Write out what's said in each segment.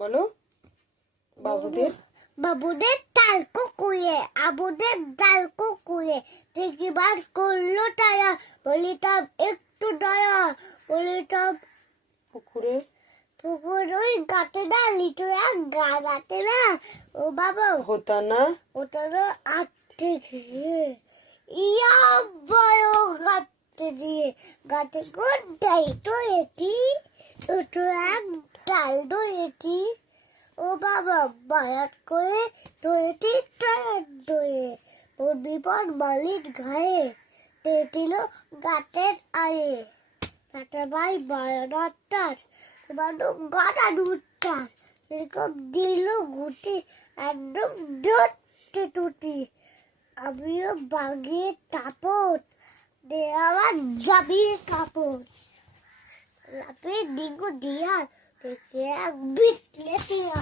বলো। বাবুদের তালকো কুয়ে, আবুদের তালকো কুয়ে, দেখবার করলো তারা, বলিতাম একটু দয়া, বলিতাম পুকুর ওই গাতে না, লিটু এক গাতে না, ও বাবা হতা না আটতে দিয়ে ইয়া বড় গাতে দিয়ে, গাতে কোনটাই তো এটি, দুটো এক ডাল দোয়েটি, ও বাবা বায়াত করে দোয়েটি টায়ার দোয়ে, ওর বিপদ মালিক ঘায়ে, পেটিল গাতের আয়ে, গাতে ভাই বায়ানাটার, মানুষ গাটা দুটার, এরকম দিল গুটি, একদম ডটতে টুটি, আমিও বাগিয়ে তাপট, দে আমার জাবিয়ে কাপড়, লাপে ডিঙ্গু দিয়া, দেখে এক বিটলে দিয়া,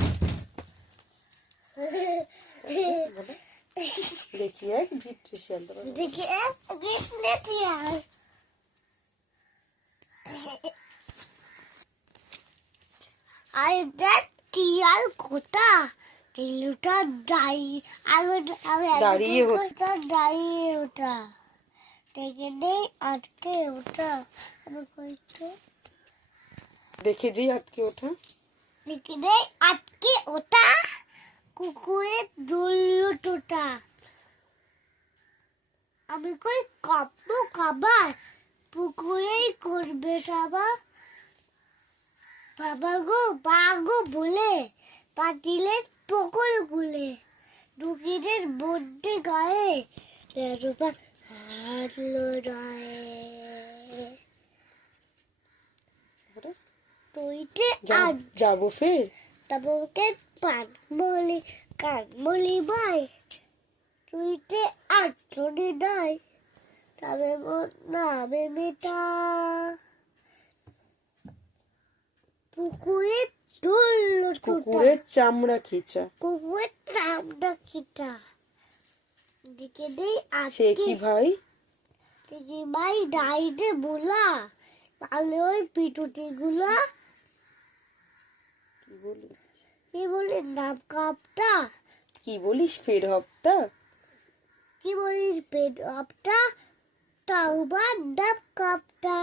দেখি এক ভিত্তি শিয়াল দেখে এক বিটলে দিয়া, আর দেখ টিয়াল কোটা, টিলুটা দাঁড়িয়ে ওটা, দেখে নেই আটকে ওটা, আমি কইতো দেখে যেই আটকে ওঠা, দেখে নেই আটকে ওটা, কুকুরের দুল্লু টোটা, আমি কই কাপড় খাবার, পুকুরেই করবে সাবা, বাবা গো বলে পাতিলের পকল গুলে, দুঃখীদের বুদ্ধি গায়ে, রূপা হারলো রায়ে, তুইতে আর যাবো ফের তাবকে পান বলি ভাই, তুইতে আর চলে নাই, তবে মন নামে মেটা, পুকুরের দুল্লু টোটা, কুকুরের চামড়া খিচা, কুকুরের চামড়া খিচা, দেখে নেই সে কি ভাই, দেখি ভাই ডাইতে বলা, পালে ওই পিটুটি গুলা, কি বলি নাম কাপটা, কি বলিস ফের হপ্তা, কি বলিস পেট আপটা, তাও বা নাম কাপটা।